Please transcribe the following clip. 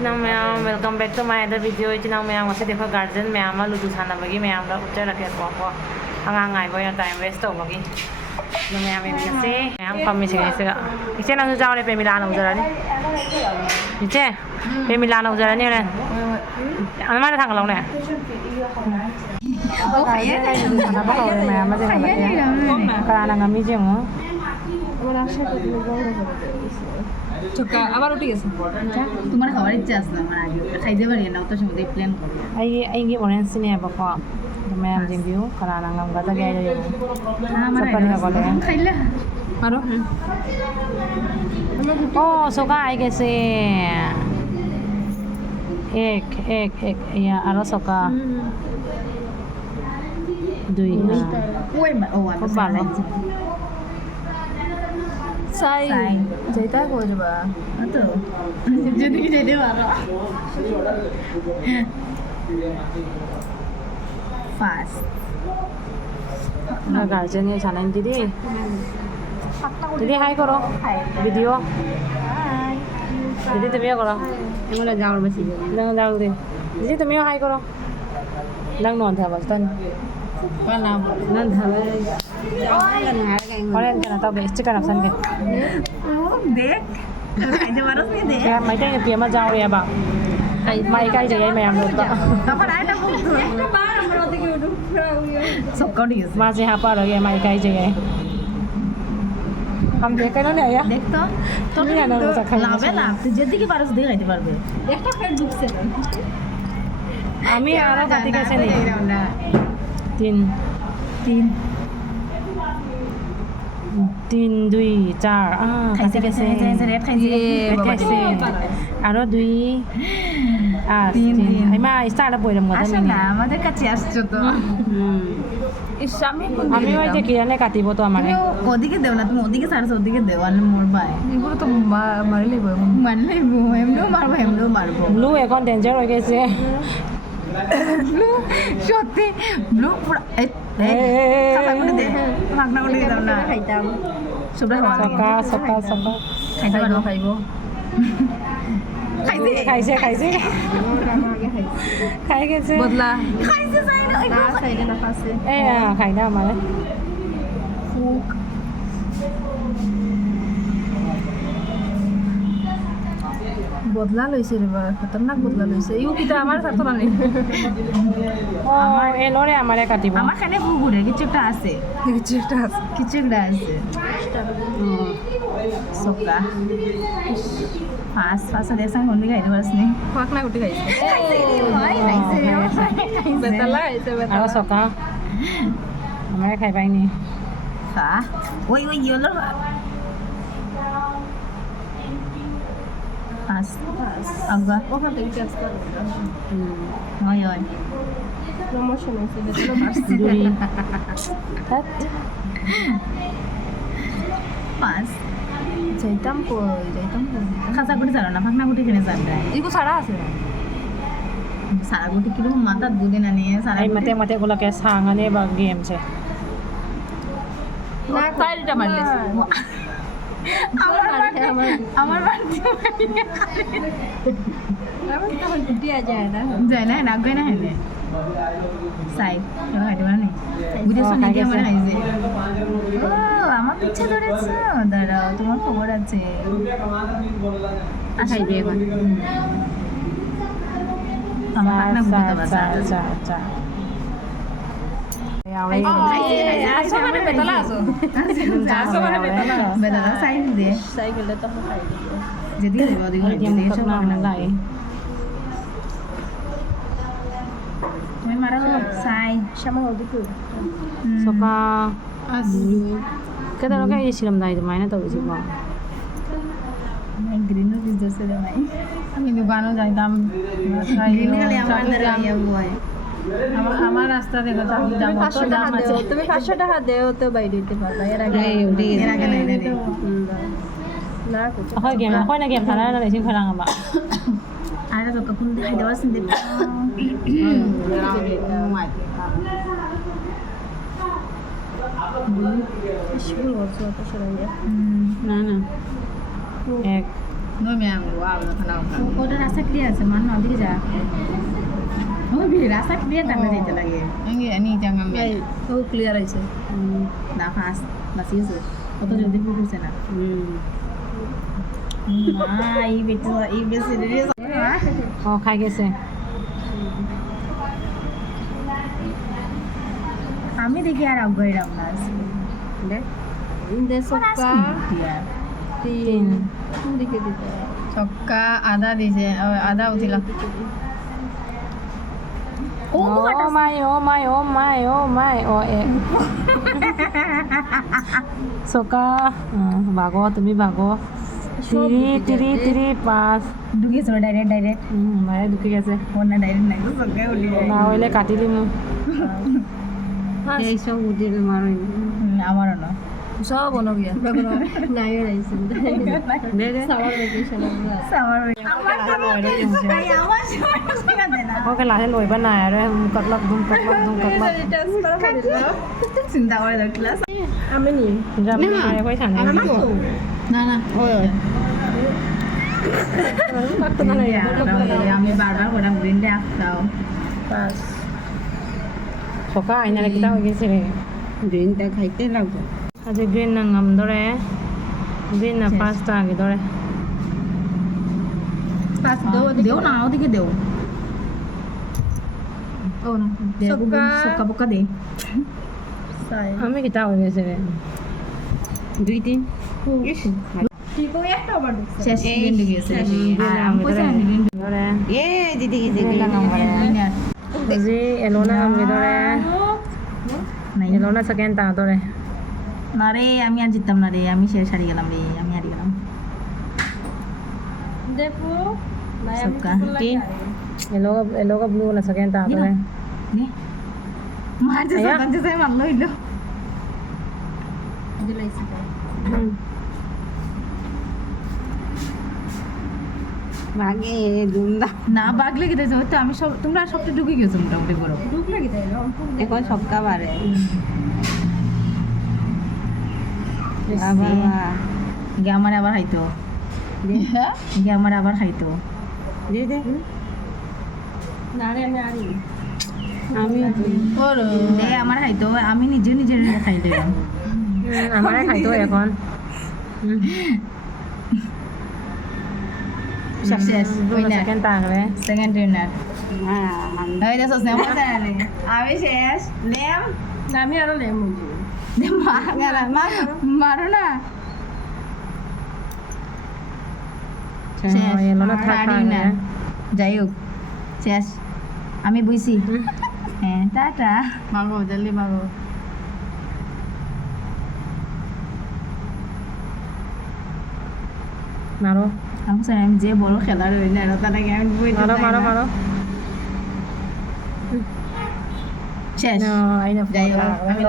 इतना ma'am welcome back to my other video इतना ma'am वैसे देखो गार्डन मैम लुदु सानबगी मैम दा उच्चर रखे को आंगांग आइबो या टाइम वेस्ट तौबगी मैम से मैम फमिसे इसे नंग जावले पे मिलान उजरानी इचे पे मिलान उजरानी रे माने थांगलाव ने मैम काना गामी जेमो চোকা আবার উঠে গেছে তোমার খাওয়ার ইচ্ছা আছে আমার আগে খাইতে পারি না তো সময় প্ল্যান করব आई ऑरेंज ने बको मैम जिंबियो काना गाम गदा गया जो सपनी गले খাইলা आरो ओ सोका आई गेसे एक या आरो सोका दुई ওই ও আমি ভালো সাই যেটা করবা তো যদি কি যেতে পারো ফাস্ট ना गार्जियन ये जाना दीदी दीदी हाय करो वीडियो दीदी तुम करो এগুলো যাওয়ার বেশি नंग जाओ दीदी तुम हाय करो नंग नॉन था बस तन কানা না ধাবে और क्या तब बेस्ट चिकन ऑप्शन के ও দেখ খাইতে পারছ নি দেখ क्या मैं तो पिया में जाओ रे बा मैं काय जाए मैं हम लोग तो তখন আইটা বলতো একটা বার আমরা ওদিকে উঠু সব কাটি গেছে माँ से यहाँ पर हो गया मैं काय जाए हम देख कर ना आया দেখ তো তুমি না না খাই লাভে লাভ তুই যেদিকে পারছ দিয়ে খাইতে পারবে একটা ফ্রেন্ড ঢুকছে আমি আর বাতি कैसे नहीं तीन तीन दुई चार খাইছে খাইছে খাইছে রেট খাইছে আরো দুই তিন আইমা স্টার্ট আপ হইলাম কথা আসলে আমাদের কাছে আসছো তো আমি ওই যে কিরানে কাটিব তো আমারে ওদিকে দেও না তুমি ওদিকে ছাড়ছো ওদিকে দেও আর মোর ভাই এগুলো তো মারলে এমনিও মারবো ব্লু এখন ডেঞ্জার হয়ে গেছে ব্লু সত্যি ব্লু পুরো মাগনা করে দাও না খাইতাম সবটা সকা সকা সকা খাইতে পারবো খাইবো খাইছে খাই গেছে বদলা খাইছে সাইডে না পাশে খাই না আমারে বদলা লইছে রে বা খতরনাক বদলা লইছে ইউ কিটা আমার সাথে না আমার এলরে আমারে কাটিব আমার খানে ঘুরে কিছু একটা আছে সোকা ফাস দেখছাম কোন দিকে খাইতে পারছ নি ফাকনা গুটি খাইছে বেতালা খাইছে আর সকা আমারে খাই পাইনি ওই ইয়েলো ফাস আগা ওখান থেকে চেঞ্জ করে ওই প্রমোশন হইছে বেতালা পারছি দুই সাত পাঁচ যাইতাম খাসা গুটি জানো না ফাকনা গুটি কিনে জানটা এগুলো ছাড়া আছে সারা গুটি কিরকম মাথা দুলে না নিয়ে সারা ay mate ko lang kaya sangane ba game se না কয়টা মারলে আমার বাড়িতে আমার তখন গুটি যায় না না গয় না হেলে সাই কেন খাইতে পারে না বুঝে শুনে কি আমার হাইছে ও আমার পিছে ধরেছে দাঁড়াও তোমার খবর আছে খাইবে এখন আমার পাকনা গুটি তো বাসা cha বেদালা সাইড দে সাইকেলটা তো খাই যদি দেব ওদিকে যদি এসব না lại তুমি মারা সাই সামনে ওদিকে soka kada lo kaya silam dai to maina to isi ba green business এর নাই আমি দোকানও যাইতাম গ্রিন খালি আমার দ্বারা ইয়া বয় আমার রাস্তা দেখো আমি যাব তো দাম আছে তুমি 500 টাকা দেও তো বাইরে দিতে পারবা এর আগে নাই না hoy na game thana na sin khalang ba আর তো কোন দেখাই দেওয়া সিন দেখো না এক নো ম্যাম ওয়াও খানা ওটা রাস্তা ক্লিয়ার আছে মান না দিকে যা ওই বি রাস্তা ক্লিয়ার থাকলে যেতে লাগে নি জাঙ্গা মে ও ক্লিয়ার আছে না ফাস্ট বাস ইউজ অত জলদি ফুটছে না মা এই বেশি ও খাই গেছে আমি দেখি আর আগ্রহী রাম না ছক্কা আদা দিছে আদা উঠিলা ও মাই ও মাই ও মাই ও মাই ও এ সোকা ভাগো তুমি ভাগো তিরি তিরি তিরি পাঁচ ঢুকেছে ডাইরেক্ট মায়ে ঢুকে গেছে না ডাইরেক্ট নাই ছক্কা উঠি না হইলে কাটি দিম এইসব উঠিল মারো আমারও না সব অন গিয়া নাই রাইছে দে দে ওকে লাহে লইবা নাই আৰু কাকলাক দুম কাকলাক চিন্তা করে ক্লাস আমি নি যাম মায়ে কই থানে না না ওই আমি বারবার বললাম গ্রিন ডে আফতাও বাস সোকা আইনা কিটা হই গেছে রে গ্রিনটা খাইতে লাগবে আজি গ্রিন না ngam dore গ্রিন না পাঁচটা আগে ধরে পাঁচ দেও না ওদিকে দেও ও না সোকা বোকা দে আমি কিটা হই গেছে রে 2 3 শেষ গ্রিন ডে গেছে আমি কইছি আমি গ্রিন ধরে এ দিদি গেছে আজি এলোনা ngam ধরে এলোনা সেকেন্ড তা ধরে না রে আমি আর জিততাম না রে আমি শেষ হারিয়ে গেলাম রে আমি হারিয়ে গেলাম দেখো সবকা এলোগা ব্লু না সেকেন্ড তা ধরে নে মার যে সকাল যে মারলো হইলো দিলাইছি ভাগে দুন্দা না বাগলে কি দেছো তো আমি সব তোমরা সবটা ঢুকে গেছো মোটামুটি বড় ঢুকলে কি তাই এখন সবকা বারে আবার আমার আবার খাইতো আমার আবার খাইতো দে দে না রে আমি দে আমার খাইতো আমি নিজে নিজে খাইতে আমারে খাইতো এখন সাকসেস সেকেন্ড তা রে সেকেন্ড উইনার হ্যাঁ এই দেখো মজা রে আমি শেষ লেম আমি আরো লেম মারো না এলোনা থাকা যাই হোক শেষ আমি বুঝছি হ্যাঁ টাটা মাগো জলদি মাগো মারো আমি যে বড় খেলার হই না তার আগে আমি মারো মারো মারো শেষ আইনা যাই হোক আমি